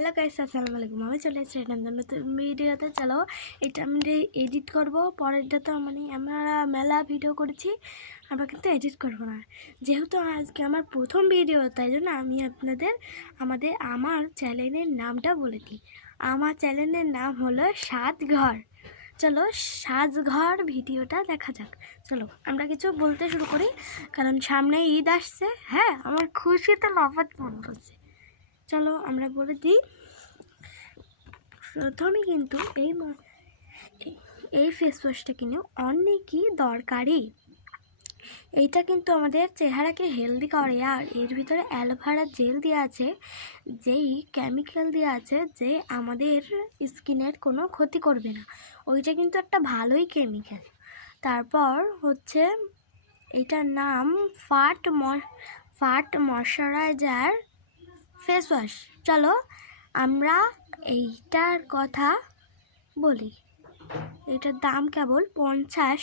Hello guys, আসসালামু আলাইকুম। আমি চলে এসেছি নতুন ভিডিওতে। চলো এটা আমি এডিট করব। পরেরটা তো আমরা মেলা ভিডিও করেছি, আমরা কিন্তু এডিট করবো না, যেহেতু আজকে আমার প্রথম ভিডিও। তাই জন্য আমি আপনাদের আমার চ্যানেলের নামটা বলে দিই। আমার চ্যানেলের নাম হলো সাজঘর। চলো সাজঘর ভিডিওটা দেখা যাক। চলো আমরা কিছু বলতে শুরু করি, কারণ সামনে ঈদ আসছে। হ্যাঁ, আমার খুশিতে লাফাত মন করছে। চলো আমরা বলে দিই। প্রথমে কিন্তু এই ফেস ওয়াশটা কিনে অনেকই দরকারি। এইটা কিন্তু আমাদের চেহারাকে হেলদি করে, আর এর ভিতরে অ্যালোভেরা জেল দেওয়া আছে, যেই কেমিক্যাল দেওয়া আছে যে আমাদের স্কিনের কোনো ক্ষতি করবে না। ওইটা কিন্তু একটা ভালোই কেমিক্যাল। তারপর হচ্ছে এইটার নাম ফাট ময়শ্চারাইজার ফেস ওয়াশ। চলো আমরা এইটার কথা বলি। এটার দাম কেবল 50